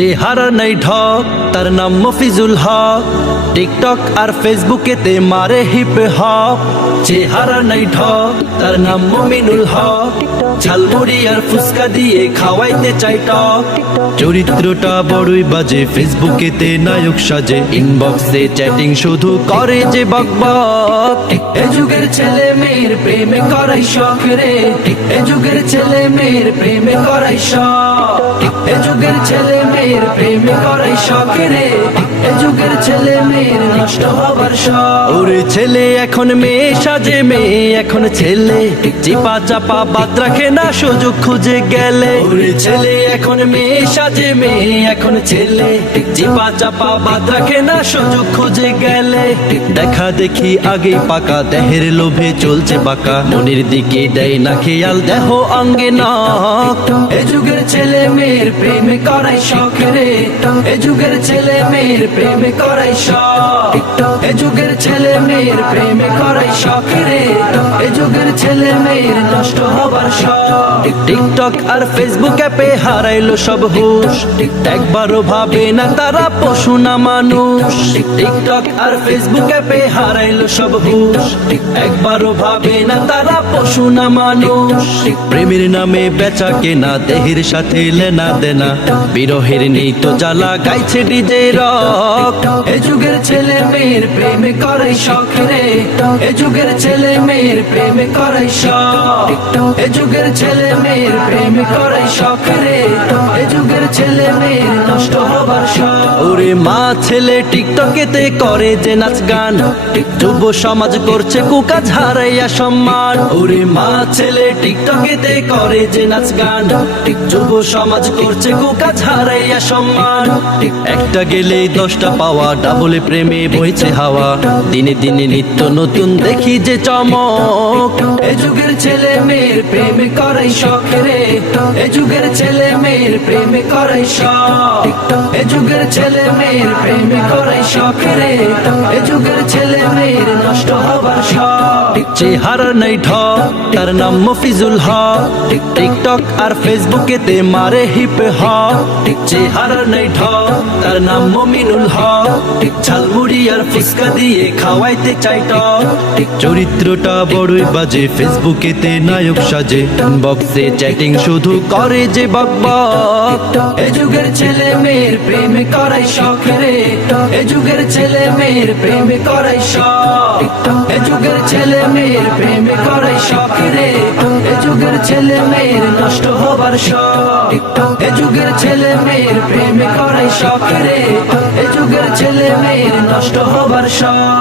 চেহারা নাই ঢক, তার নাম মফিজুল হক। টিকটক আর ফেসবুকেতে মারে হিপ হপ। চেহারা নাই ঢক, তার নাম মমিনুল হক। ঝালমুড়ি আর ফুচকা দিয়ে খাওয়াইতে চাই টক। চরিত্রটা বড়ই বাজে, ফেসবুকেতে নায়ক সাজে। ইনবক্সে চ্যাটিং শুধু করে যে বকবক। এ যুগের ছেলে মেয়ের প্রেমে করাই শখ রে। এ যুগের ছেলে মেয়ের প্রেমে করাই শখ। এ যুগের ছেলে মেয়ের প্রেমে করাই শখ রে। এ যুগের ছেলে মেয়ের নষ্ট হবার শখ। ওরে ছেলে এখন মেয়ে সাজে, মেয়ে এখন ছেলে। চিপা চাপা বাদ রাখে না সুযোগ খুঁজে গেলে। ওরে ছেলে এখন মেয়ে সাজে, মেয়ে এখন ছেলে। চিপা চাপা বাদ রাখে না সুযোগ খুঁজে গেলে। দেখা দেখি আগে পাকা, দেহের লোভে চলছে বাঁকা। মনের দিকে দেয় না খেয়াল, দেহ অঙ্গে নখ। এ যুগের ছেলে মেয়ের প্রেমে করাই শখ রে। এ যুগের ছেলে মেয়ের প্রেমে করাই শখ। এ যুগের ছেলে মেয়ের প্রেমে করাই শখ রে। এ যুগের ছেলে মেয়ের নষ্ট হবার শখ। টিকটক আর ফেসবুক অ্যাপে হারাইলো সব হুশ। একবারও ভাবে না তারা পশু না মানুষ। টিকটক আর ফেসবুক অ্যাপে হারাইলো সব হুশ। একবারও ভাবে না তারা পশু না মানুষ। প্রেমের নামে বেচা কেনা, দেহের সাথে লেনা দেনা। বিরহের নেই তো জ্বালা, গাইছে ডিজে রক। এ যুগের ছেলে মেয়ের প্রেমে করাই শখ রে। এ যুগের ছেলে মেয়ের প্রেমে করাই শখ। এ যুগের ছেলে মেয়ের প্রেমে করাই শখ রে। এ যুগের ছেলে মেয়ের নষ্ট হবার শখ। ওরে মা ছেলে টিকটকেতে করে যে নাচ গান। যুব সমাজ করছে কুকাজ, হারাইয়া সম্মান। ওরে মা ছেলে টিকটকেতে করে যে নাচ গান। যুব সমাজ করছে কুকাজ, হারাইয়া সম্মান। একটা গেলেই 10টা পাওয়া, ডাবলে প্রেমে বইছে হাওয়া। দিনে দিনে নিত্য নতুন দেখি যে চমক। এ যুগের ছেলে মেয়ের প্রেমে করাই শখ রে। এ যুগের ছেলে মেয়ের প্রেমে করাই শখ। এ যুগের ছেলে মেয়ের প্রেমে করাই শখ রে। এ যুগের ছেলে মেয়ের নষ্ট হবার শখ। চেহারা নাই ঢক, তার নাম মফিজুল হক। টিকটক আর ফেসবুকেতে মারে হিপ হপ। চেহারা নাই ঢক, তার নাম মমিনুল হক। ঝালমুড়ি আর ফুচকা দিয়ে খাওয়াইতে চাই টক। চরিত্রটা বড়ই বাজে, ফেসবুকেতে নায়ক সাজে। ইনবক্সে চ্যাটিং শুধু করে যে বকবক। এ যুগের ছেলে মেয়ের প্রেমে করাই শখ রে। এ যুগের ছেলে মেয়ের প্রেমে করাই শখ। এ যুগের ছেলে মেয়ের প্রেমে করাই শখ রে। এ যুগের ছেলে মেয়ের নষ্ট হবার শখ। এ যুগের ছেলে মেয়ের প্রেমে করাই শখ রে। এ যুগের ছেলে মেয়ের নষ্ট হবার শখ।